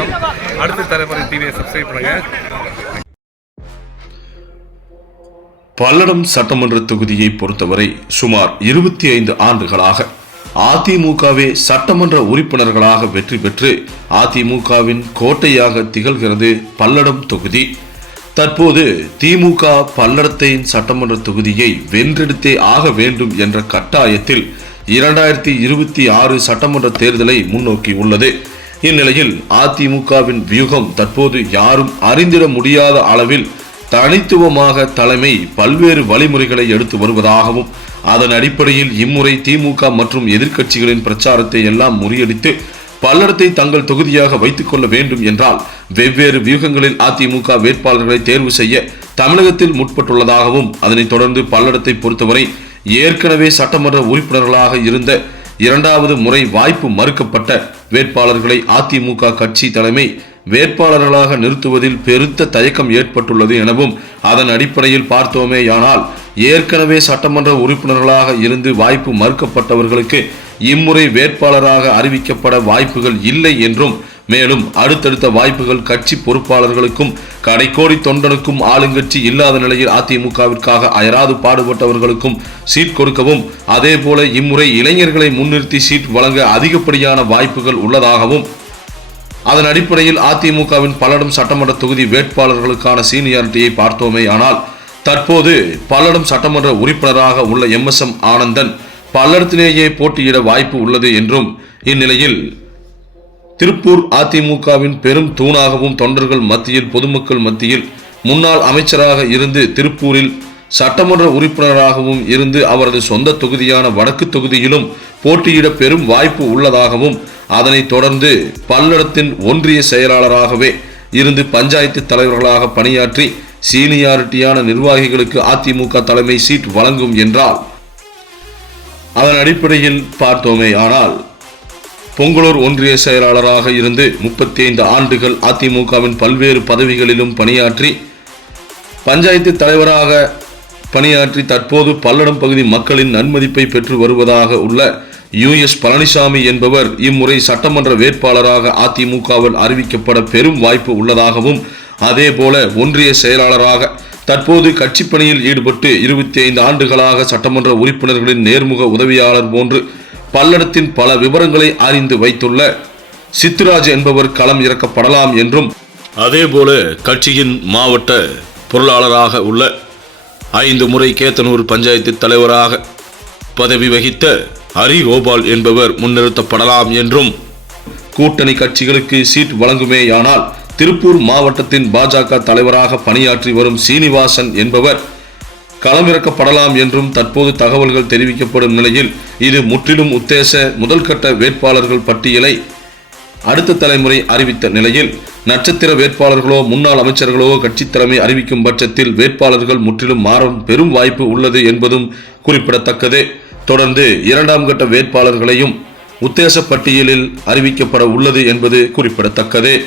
வணக்கம். அடுத்த தலைமுறை டிவியை சப்ஸ்கிரைப் பண்ணுங்க. பல்லடம் சட்டமன்ற தொகுதியை பொறுத்தவரை சுமார் இருபத்தி ஐந்து ஆண்டுகளாக அதிமுகவே சட்டமன்ற உறுப்பினர்களாக வெற்றி பெற்று அதிமுகவின் கோட்டையாக திகழ்கிறது பல்லடம் தொகுதி. தற்போது திமுக பல்லடத்தை சட்டமன்ற தொகுதியை வென்றெடுத்தே ஆக வேண்டும் என்ற கட்டாயத்தில் இரண்டாயிரத்தி இருபத்தி ஆறு சட்டமன்ற தேர்தலை முன்னோக்கி உள்ளது. இந்நிலையில் அதிமுகவின் வியூகம் தற்போது யாரும் அறிந்திட முடியாத அளவில் தனித்துவமாக தலைமை பல்வேறு வழிமுறைகளை எடுத்து வருவதாகவும் அதன் அடிப்படையில் இம்முறை திமுக மற்றும் எதிர்க்கட்சிகளின் பிரச்சாரத்தை எல்லாம் முறியடித்து பல்லடத்தை தங்கள் தொகுதியாக வைத்துக் கொள்ள வேண்டும் என்றால் வெவ்வேறு வியூகங்களில் அதிமுக வேட்பாளர்களை தேர்வு செய்ய தமிழகத்தில் முற்பட்டுள்ளதாகவும் அதனைத் தொடர்ந்து பல்லடத்தை பொறுத்தவரை ஏற்கனவே சட்டமன்ற உறுப்பினர்களாக இருந்த இரண்டாவது முறை வாய்ப்பு மறுக்கப்பட்ட வேட்பாளர்களை அதிமுக கட்சி தலைமை வேட்பாளர்களாக நிறுத்துவதில் பெருத்த தயக்கம் ஏற்பட்டுள்ளது எனவும் அதன் அடிப்படையில் பார்த்தோமேயானால் ஏற்கனவே சட்டமன்ற உறுப்பினர்களாக இருந்து வாய்ப்பு மறுக்கப்பட்டவர்களுக்கு இம்முறை வேட்பாளராக அறிவிக்கப்பட வாய்ப்புகள் இல்லை என்றும் மேலும் அடுத்தடுத்த வாய்ப்புகள் கட்சி பொறுப்பாளர்களுக்கும் கடைக்கோடி தொண்டனுக்கும் ஆளுங்கட்சி இல்லாத நிலையில் அதிமுகவிற்காக அயராது பாடுபட்டவர்களுக்கும் சீட் கொடுக்கவும் அதே போல இம்முறை இளைஞர்களை முன்னிறுத்தி சீட் வழங்க அதிகப்படியான வாய்ப்புகள் உள்ளதாகவும் அதன் அடிப்படையில் அதிமுகவின் பல்லடம் சட்டமன்ற தொகுதி வேட்பாளர்களுக்கான சீனியாரிட்டியை பார்த்தோமே ஆனால் தற்போது பல்லடம் சட்டமன்ற உறுப்பினராக உள்ள எம் எஸ் எம் ஆனந்தன் பல்லடத்திலேயே போட்டியிட வாய்ப்பு உள்ளது என்றும் இந்நிலையில் திருப்பூர் அதிமுகவின் பெரும் தூணாகவும் தொண்டர்கள் மத்தியில் பொதுமக்கள் மத்தியில் முன்னாள் அமைச்சராக இருந்து திருப்பூரில் சட்டமன்ற உறுப்பினராகவும் இருந்து அவரது சொந்த தொகுதியான வடக்கு தொகுதியிலும் போட்டியிட பெரும் வாய்ப்பு உள்ளதாகவும் அதனைத் தொடர்ந்து பல்லடத்தின் ஒன்றிய செயலாளராகவே இருந்து பஞ்சாயத்து தலைவர்களாக பணியாற்றி சீனியாரிட்டியான நிர்வாகிகளுக்கு அதிமுக தலைமை சீட் வழங்கும் என்றால் அதன் அடிப்படையில் பார்த்தோமே ஆனால் பொங்கலூர் ஒன்றிய செயலாளராக இருந்து முப்பத்தி ஐந்து ஆண்டுகள் அதிமுகவின் பல்வேறு பதவிகளிலும் பணியாற்றி பஞ்சாயத்து தலைவராக பணியாற்றி தற்போது பல்லடம் பகுதி மக்களின் நன்மதிப்பை பெற்று வருவதாக உள்ள யுஎஸ் பழனிசாமி என்பவர் இம்முறை சட்டமன்ற வேட்பாளராக அதிமுகவில் அறிவிக்கப்பட பெரும் வாய்ப்பு உள்ளதாகவும் அதேபோல ஒன்றிய செயலாளராக தற்போது கட்சி பணியில் ஈடுபட்டு இருபத்தி ஐந்து ஆண்டுகளாக சட்டமன்ற உறுப்பினர்களின் நேர்முக உதவியாளர் போன்று பல்லடத்தின் பல விவரங்களை அறிந்து வைத்துள்ள சித்துராஜ் என்பவர் களம் இறக்கப்படலாம் என்றும் அதேபோல கட்சியின் மாவட்ட பொருளாளராக உள்ள ஐந்து முறை கேத்தனூர் பஞ்சாயத்து தலைவராக பதவி வகித்த ஹரிகோபால் என்பவர் முன்னிறுத்தப்படலாம் என்றும். கூட்டணி கட்சிகளுக்கு சீட் வழங்குமேயானால் திருப்பூர் மாவட்டத்தின் பாஜக தலைவராக பணியாற்றி வரும் சீனிவாசன் என்பவர் களமிறக்கப்படலாம் என்றும் தற்போது தகவல்கள் தெரிவிக்கப்படும் நிலையில் இது முற்றிலும் உத்தேச முதல்கட்ட வேட்பாளர்கள் பட்டியலை அடுத்த தலைமுறை அறிவித்த நிலையில் நட்சத்திர வேட்பாளர்களோ முன்னாள் அமைச்சர்களோ கட்சி தலைமை அறிவிக்கும் பட்சத்தில் வேட்பாளர்கள் முற்றிலும் மாறும் பெரும் வாய்ப்பு உள்ளது என்பதும் குறிப்பிடத்தக்கது. தொடர்ந்து இரண்டாம் கட்ட வேட்பாளர்களையும் உத்தேச பட்டியலில் அறிவிக்கப்பட உள்ளது என்பது குறிப்பிடத்தக்கது.